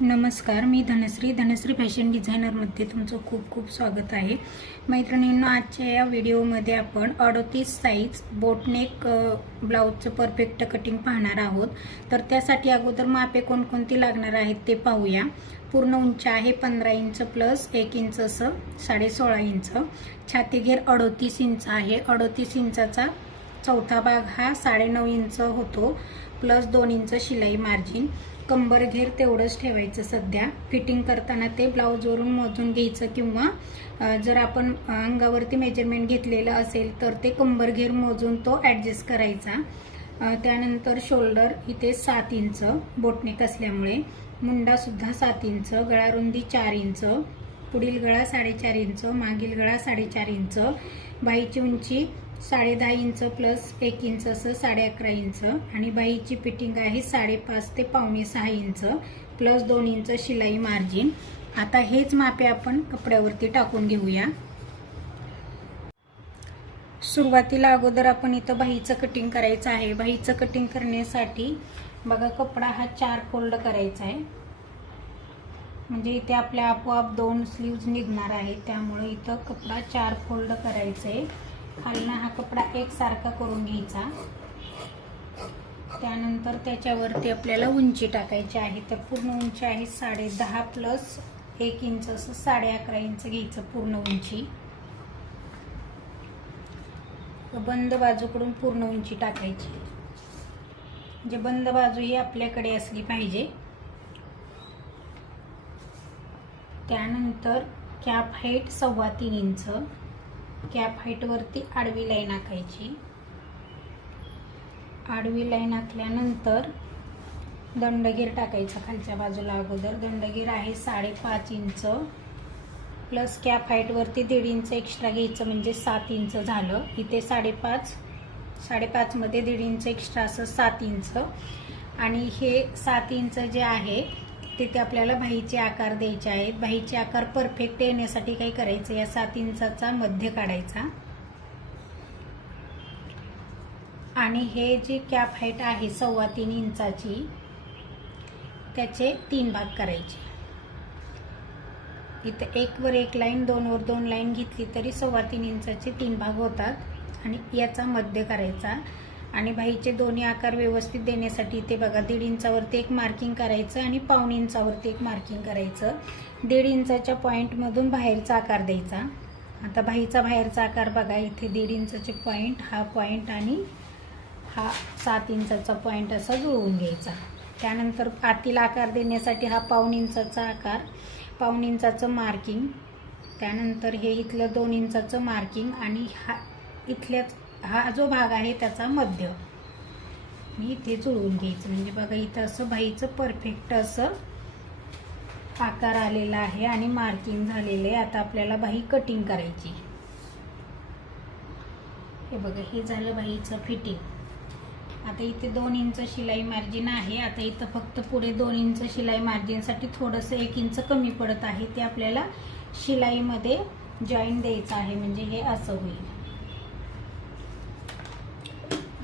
नमस्कार, मी धनश्री फॅशन डिझायनरमध्ये तुमचं खूप खूप स्वागत आहे. मैत्रिणींनो, आजच्या या व्हिडिओमध्ये आपण 38 साईज बोटनेक ब्लाऊजचं परफेक्ट कटिंग पाहणार आहोत. तर त्यासाठी अगोदर मापे कोणकोणती लागणार आहेत ते पाहूया. पूर्ण उंची आहे 15 इंच प्लस 1 इंच असं 16.5 इंच. छाती घेर 38 इंच आहे. 38 इंचाचा चौथा भाग हा 9.5 इंच होतो प्लस 2 इंच शिलाई मार्जिन. कंबर घेर तेवढंच ठेवायचं सध्या. फिटिंग करताना ते ब्लाऊजवरून मोजून घ्यायचं किंवा जर आपण अंगावरती मेजरमेंट घेतलेलं असेल तर ते कंबर घेर मोजून तो ॲडजस्ट करायचा. त्यानंतर शोल्डर इथे 7 इंच बोटनेक असल्यामुळे, मुंडासुद्धा 7 इंच, गळारुंदी 4 इंच, पुढील गळा 4.5 इंच, मागील गळा 4.5 इंच, बाहीची उंची 10.5 इंच प्लस 1 इंच असं 11.5 इंच आणि बाहीची फिटिंग आहे 5.5 ते 5.5 इंच प्लस 2 इंच शिलाई मार्जिन. आता हेच मापे आपण कपड्यावरती टाकून घेऊया. सुरुवातीला अगोदर आपण इथं बाहीचं कटिंग करायचं आहे. बाहीचं कटिंग करण्यासाठी बघा, कपडा हा 4 फोल्ड करायचा आहे. म्हणजे इथे आपल्या आपोआप 2 स्लीव्ज निघणार आहेत, त्यामुळे इथं कपडा 4 फोल्ड करायचा आहे. खालना हा कपडा एकसारखा करून घ्यायचा. त्यानंतर त्याच्यावरती आपल्याला उंची टाकायची आहे. तर पूर्ण उंची आहे 10.5 प्लस 1 इंच असं 11.5 इंच घ्यायचं पूर्ण उंची. बंद बाजूकडून पूर्ण उंची टाकायची. म्हणजे बंद बाजू ही आपल्याकडे असली पाहिजे. त्यानंतर cap height 3.25 inch. Cap height वरती आडवी लाईन आखायची. आडवी लाईन आखल्यानंतर दंडगीर टाकायचा खालच्या बाजूला. अगोदर दंडगीर आहे 5.5 इंच प्लस कॅप हाईट वरती 1.5 इंच एक्स्ट्रा घ्यायचं, म्हणजे 7 इंच झालं. इथे 5.5 मध्ये 1.5 इंच एक्स्ट्रा असं 7 इंच. आणि हे 7 इंच जे आहे तिथे आपल्याला बाहीचे आकार द्यायचे आहेत. बाहीचे आकार परफेक्ट येण्यासाठी काय करायचं, या 7 इंचाचा मध्य काढायचा आणि हे जी कॅप हाईट आहे 3.25 इंचाची त्याचे 3 भाग करायचे. इथे 1 वर 1 लाईन, 2 वर 2 लाईन घेतली तरी 3.25 इंचाचे 3 भाग होतात आणि याचा मध्य करायचा. आणि बाहीचे दोन्ही आकार व्यवस्थित देण्यासाठी इथे बघा 1.5 इंचावरती एक मार्किंग करायचं आणि 1.25 इंचावरती एक मार्किंग करायचं. 1.5 इंचाच्या पॉईंटमधून बाहेरचा आकार द्यायचा. आता बाहीचा बाहेरचा आकार बघा, इथे 1.5 इंचाचे पॉईंट, हा पॉईंट आणि हा 7 इंचाचा पॉईंट असा जुळवून घ्यायचा. त्यानंतर आतील आकार देण्यासाठी हा 1.25 इंचाचा आकार, 1.25 इंचाचं मार्किंग. त्यानंतर हे इथलं 2 इंचाचं मार्किंग आणि हा जो भाग आहे त्याचा मध्य मी इथे जुळवून घ्यायचं. म्हणजे बघा इथं असं बाहीचं परफेक्ट असं आकार आलेला आहे आणि मार्किंग झालेले. आता आपल्याला बाही कटिंग करायची. हे बघा, हे झालं बाहीचं फिटिंग. आता इथे 2 इंच शिलाई मार्जिन आहे. आता इथं फक्त पुढे 2 इंच शिलाई मार्जिनसाठी थोडंसं 1 इंच कमी पडत आहे, ते आपल्याला शिलाईमध्ये जॉईंट द्यायचं आहे. म्हणजे हे असं होईल.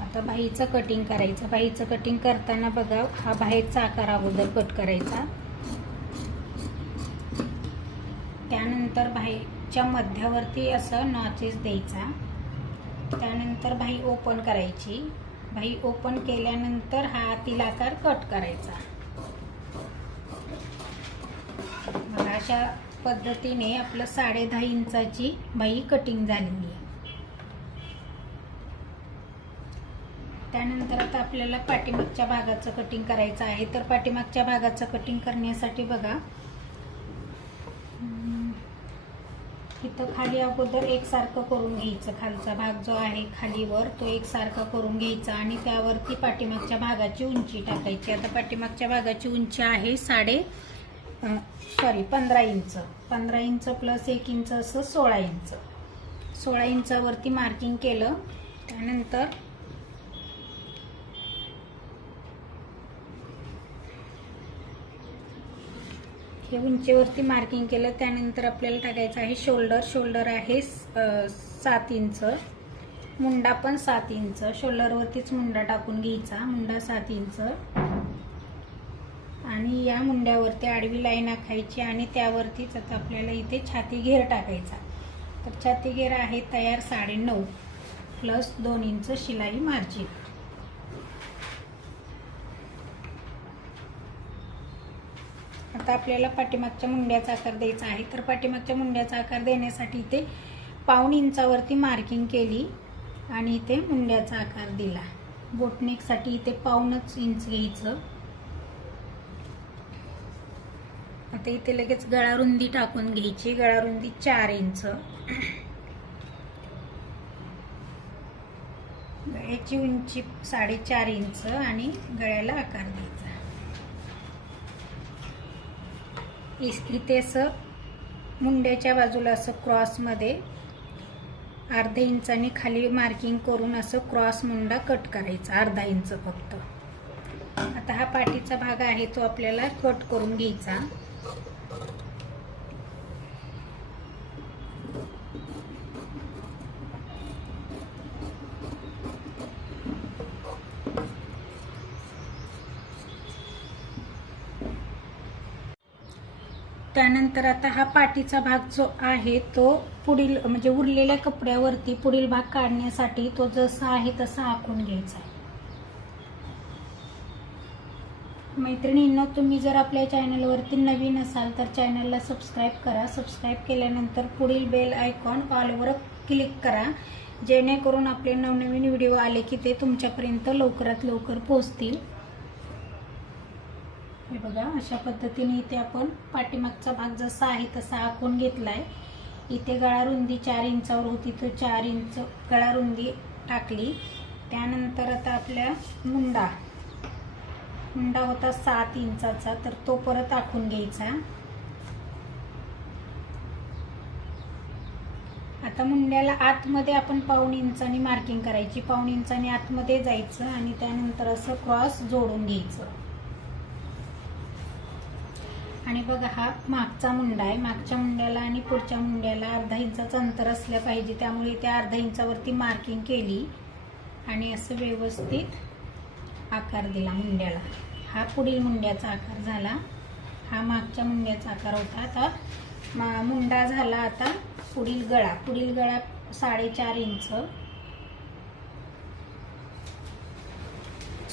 आता बाहीचं कटिंग करायचं. बाहीचं कटिंग करताना बघा, हा बाहेरचा आकार अगोदर कट करायचा. त्यानंतर बाहीच्या मध्यावरती असं नॉचेस द्यायचा. त्यानंतर बाही ओपन करायची. बाही ओपन केल्यानंतर हा आतील आकार कट करायचा. बघा, अशा पद्धतीने आपलं 10.5 इंचाची बाही कटिंग झालेली आहे. त्यानंतर आता आपल्याला पाठीमागच्या भागाचं कटिंग करायचं आहे. तर पाठीमागच्या भागाचं कटिंग करण्यासाठी बघा, इथं खाली अगोदर एकसारखं करून घ्यायचं. खालचा भाग जो आहे खालीवर तो एकसारखा करून घ्यायचा आणि त्यावरती पाठीमागच्या भागाची उंची टाकायची. आता पाठीमागच्या भागाची उंची आहे 15 इंच. 15 इंच प्लस 1 इंच असं 16 इंच. 16 इंचावरती मार्किंग केलं. त्यानंतर हे उंचीवरती मार्किंग केलं. त्यानंतर आपल्याला टाकायचं आहे शोल्डर. शोल्डर आहे 7 इंच. मुंडा पण 7 इंच. शोल्डरवरतीच मुंडा टाकून घ्यायचा. मुंडा 7 इंच आणि आणि या मुंड्यावरती आडवी लाईन आखायची आणि त्यावरतीच आता आपल्याला इथे छाती घेर टाकायचा. तर छाती घेर आहे तयार 9.5 प्लस 2 इंच शिलाई मार्जिन. आता आपल्याला पाठीमागच्या मुंड्याचा आकार द्यायचा आहे. तर पाठीमागच्या मुंड्याचा आकार देण्यासाठी इथे 1.5 इंचावरती मार्किंग केली आणि इथे मुंड्याचा आकार दिला. बोटनेकसाठी इथे 1.5 इंच घ्यायचं. आता इथे लगेच गळा रुंदी टाकून घ्यायची. गळा रुंदी 4 इंच. गळ्याची उंची 4.5 इंच आणि गळ्याला आकार द्यायचा. इथे असं मुंड्याच्या बाजूला असं क्रॉसमध्ये अर्धा इंचाने खाली मार्किंग करून असं क्रॉस मुंडा कट करायचा, अर्धा इंच फक्त. आता हा पाठीचा भाग आहे तो आपल्याला कट करून घ्यायचा. त्यानंतर आता हा पाठीचा भाग जो आहे तो पुढील म्हणजे उरलेल्या कपड्यावरती पुढील भाग काढण्यासाठी तो जसा आहे तसा आखून घ्यायचा आहे. मैत्रिणींनो, तुम्ही जर आपल्या चॅनलवरती नवीन असाल तर चॅनलला सबस्क्राईब करा. सबस्क्राईब केल्यानंतर पुढील बेल आयकॉन ऑलवर क्लिक करा, जेणेकरून आपले नवनवीन व्हिडिओ आले की ते तुमच्यापर्यंत लवकरात लवकर पोहोचतील. हे बघा, अशा पद्धतीने इथे आपण पाठीमागचा भाग जसा आहे तसा आखून घेतलाय. इथे गळा रुंदी 4 इंचावर होती तो 4 इंच गळा रुंदी टाकली. त्यानंतर आता आपल्या मुंडा होता 7 इंचाचा, तर तो परत आखून घ्यायचा. आता मुंड्याला आतमध्ये आपण 1.5 इंचानी मार्किंग करायची. 1.5 इंचानी आतमध्ये जायचं आणि त्यानंतर असं क्रॉस जोडून घ्यायचं. आणि बघा, हा मागचा मुंडा आहे. मागच्या मुंड्याला आणि पुढच्या मुंड्याला अर्धा इंचाचं अंतर असलं पाहिजे, त्यामुळे त्या अर्धा इंचावरती मार्किंग केली आणि असं व्यवस्थित आकार दिला मुंड्याला. हा पुढील मुंड्याचा आकार झाला. हा मागच्या मुंड्याचा आकार होता. आता मुंडा झाला. आता पुढील गळा 4.5 इंच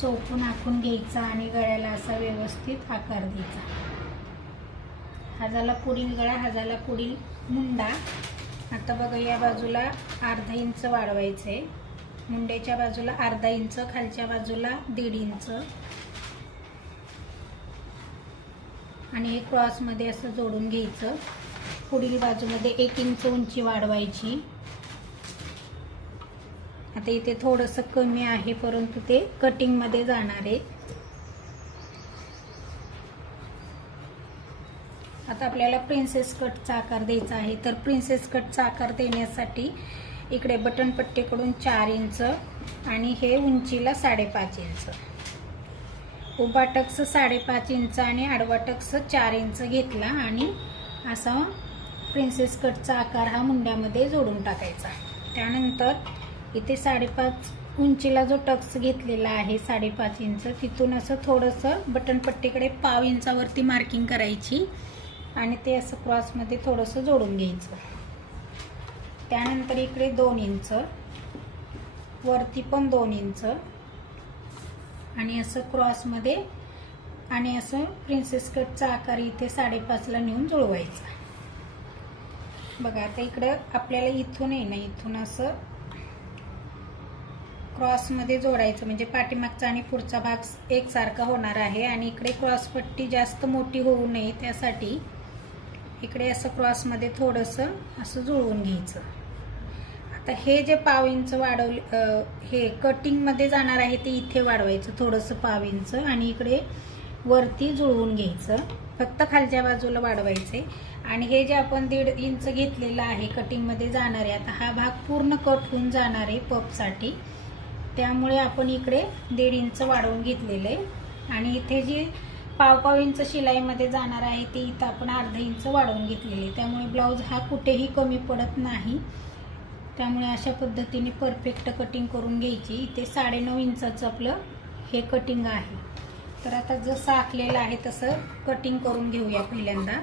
चौकून आखून घ्यायचा आणि गळ्याला असा व्यवस्थित आकार द्यायचा. हा झाला पुढील गळा, हा झाला पुढील मुंडा. आता बघा, या बाजूला अर्धा इंच वाढवायचे. मुंड्याच्या बाजूला अर्धा इंच, खालच्या बाजूला 1.5 इंच आणि हे क्रॉसमध्ये असं जोडून घ्यायचं. पुढील बाजूमध्ये 1 इंच उंची वाढवायची. आता इथे थोडंसं कमी आहे, परंतु ते कटिंगमध्ये जाणार आहे. आता आपल्याला प्रिन्सेस कटचा आकार द्यायचा आहे. तर प्रिन्सेस कटचा आकार देण्यासाठी इकडे बटन पट्टीकडून 4 इंच आणि हे उंचीला 5.5 इंच. उभा टक्स 5.5 इंच आणि आडवा टक्स 4 इंच घेतला आणि असा प्रिन्सेस कटचा आकार हा मुंड्यामध्ये जोडून टाकायचा. त्यानंतर इथे 5.5 उंचीला जो टक्स घेतलेला आहे 5.5 इंच, तिथून असं थोडंसं बटन पट्टीकडे 1/2 इंचावरती मार्किंग करायची आणि ते असं क्रॉसमध्ये थोडंसं जोडून घ्यायचं. त्यानंतर इकडे 2 इंच, वरती पण 2 इंच आणि असं क्रॉसमध्ये आणि असं प्रिन्सेस कटचा आकार इथे 5.5 ला नेऊन जुळवायचा. बघा, आता इकडं आपल्याला इथून आहे ना, इथून असं क्रॉसमध्ये जोडायचं, म्हणजे पाठीमागचा आणि पुढचा भाग एकसारखा होणार आहे. आणि इकडे क्रॉस पट्टी जास्त मोठी होऊ नये त्यासाठी इकडे असं क्रॉसमध्ये थोडंसं असं जुळवून घ्यायचं. आता हे जे 1/2 इंच वाढवले, हे कटिंगमध्ये जाणार आहे ते इथे वाढवायचं थोडंसं 1/2 इंच आणि इकडे वरती जुळवून घ्यायचं. फक्त खालच्या बाजूला वाढवायचे. आणि हे जे आपण 1.5 इंच घेतलेलं आहे कटिंगमध्ये जाणार आहे, आता हा भाग पूर्ण कट होऊन जाणार आहे पफसाठी, त्यामुळे आपण इकडे 1.5 इंच वाढवून घेतलेलं आहे. आणि इथे जी 1/2 इंच शिलाईमध्ये जाणार आहे ते इथं आपण अर्धा इंच वाढवून घेतलेले आहे. त्यामुळे ब्लाऊज हा कुठेही कमी पडत नाही. त्यामुळे अशा पद्धतीने परफेक्ट कटिंग करून घ्यायची. इथे 9.5 इंचाचं आपलं हे कटिंग आहे. तर आता जसं आखलेलं आहे तसं कटिंग करून घेऊया पहिल्यांदा.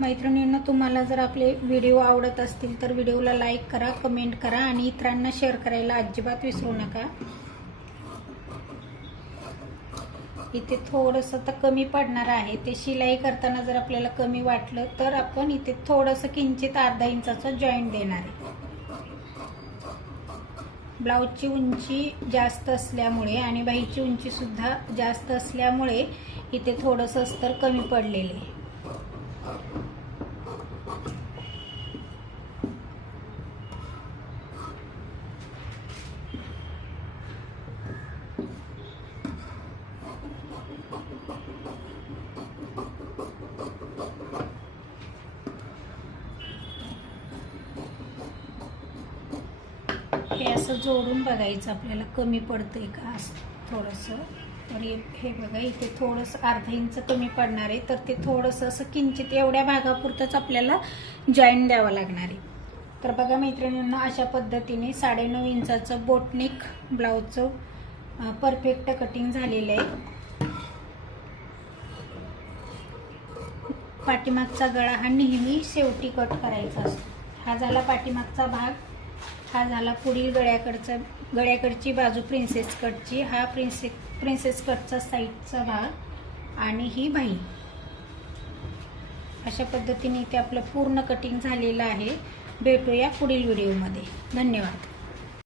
मैत्रिणींनो, तुम्हाला जर आपले व्हिडिओ आवडत असतील तर व्हिडिओला लाईक करा, कमेंट करा आणि इतरांना शेअर करायला अजिबात विसरू नका. इथे थोडंसं तर कमी पडणार आहे, ते शिलाई करताना जर आपल्याला कमी वाटलं तर आपण इथे थोडंसं किंचित अर्धा इंचाचं जॉईंट देणार आहे. ब्लाऊजची उंची जास्त असल्यामुळे आणि बाहीची उंची सुद्धा जास्त असल्यामुळे इथे थोडंसं अस्तर कमी पडलेले आहे. हे असं जोडून बघायचं आपल्याला कमी पडतंय का असं थोडंसं. तर हे बघा इथे थोडंसं अर्धा इंच कमी पडणार आहे, तर ते थोडंसं असं किंचित एवढ्या भागापुरतंच आपल्याला जॉईंट द्यावं लागणार आहे. तर बघा मैत्रिणींना, अशा पद्धतीने 9.5 इंचाचं बोटनेक ब्लाऊजचं परफेक्ट कटिंग झालेलं आहे. पाठीमागचा गळा हा नेहमी शेवटी कट करायचा असतो. हा झाला पाठीमागचा भाग. हा झाला पुढील गळ्याकडची बाजू प्रिन्सेस कटची. हा प्रिन्सेस कटचा साईडचा भाग आणि ही बाही. अशा पद्धतीने इथे आपलं पूर्ण कटिंग झालेलं आहे. भेटूया पुढील व्हिडिओमध्ये. धन्यवाद.